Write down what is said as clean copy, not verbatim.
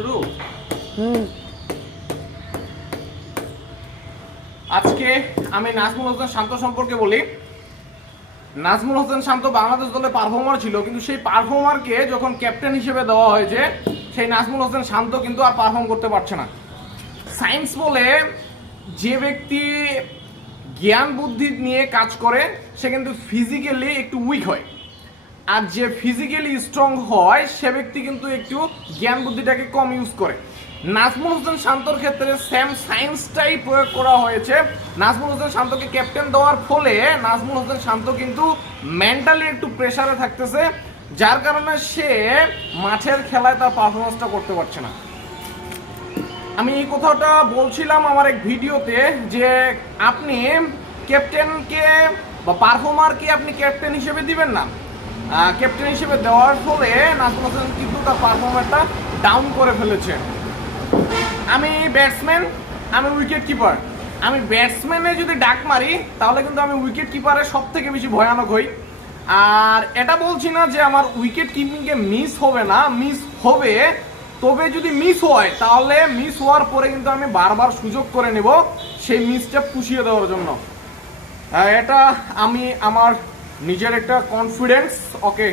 শুরু। হুম। আজকে আমি নাজমুল হোসেন শান্ত সম্পর্কে বলি। নাজমুল হোসেন শান্ত বাংলাদেশ দলে পারফর্মার ছিল, কিন্তু সেই পারফর্মারকে যখন ক্যাপ্টেন হিসেবে দেওয়া হয়েছে, সেই নাজমুল হোসেন শান্ত কিন্তু আর পারফর্ম করতে পারছে না। সায়েন্স বলে যে ব্যক্তি জ্ঞান বুদ্ধি নিয়ে কাজ করে সে কিন্তু ফিজিক্যালি একটু উইক হয়, আর যে ফিজিক্যালি স্ট্রং হয় সে ব্যক্তি কিন্তু একটু জ্ঞান বুদ্ধিটাকে কম ইউজ করে। নাজমুল হোসেন শান্তর ক্ষেত্রে সেম সায়েন্সটাই প্রয়োগ করা হয়েছে। নাজমুল হোসেন শান্তকে ক্যাপ্টেন দেওয়ার ফলে নাজমুল হোসেন শান্ত কিন্তু মেন্টালি একটু প্রেসারে থাকতেছে, যার কারণে সে মাঠের খেলায় তার পারফরমেন্সটা করতে পারছে না। আমি এই কথাটা বলছিলাম আমার এক ভিডিওতে যে আপনি ক্যাপ্টেনকে বা পারফর্মারকে আপনি ক্যাপ্টেন হিসেবে দিবেন না। ক্যাপ্টেন হিসেবে দেওয়ার ফলে নাজমুল হোসেন কিন্তু তার পারফরমেন্সটা ডাউন করে ফেলেছে। আমি ব্যাটসম্যান, আমি উইকেট কিপার। আমি ব্যাটসম্যানে যদি ডাক মারি তাহলে কিন্তু আমি উইকেট কিপারের সব থেকে বেশি ভয়ানক হই। আর এটা বলছি না যে আমার উইকেট কিপিংয়ে মিস হবে না, মিস হবে। তবে যদি মিস হয় তাহলে মিস হওয়ার পরে কিন্তু আমি বারবার সুযোগ করে নেব সেই মিসটা পুষিয়ে দেওয়ার জন্য। এটা আমি আমার নিজের একটা কনফিডেন্স। ওকে।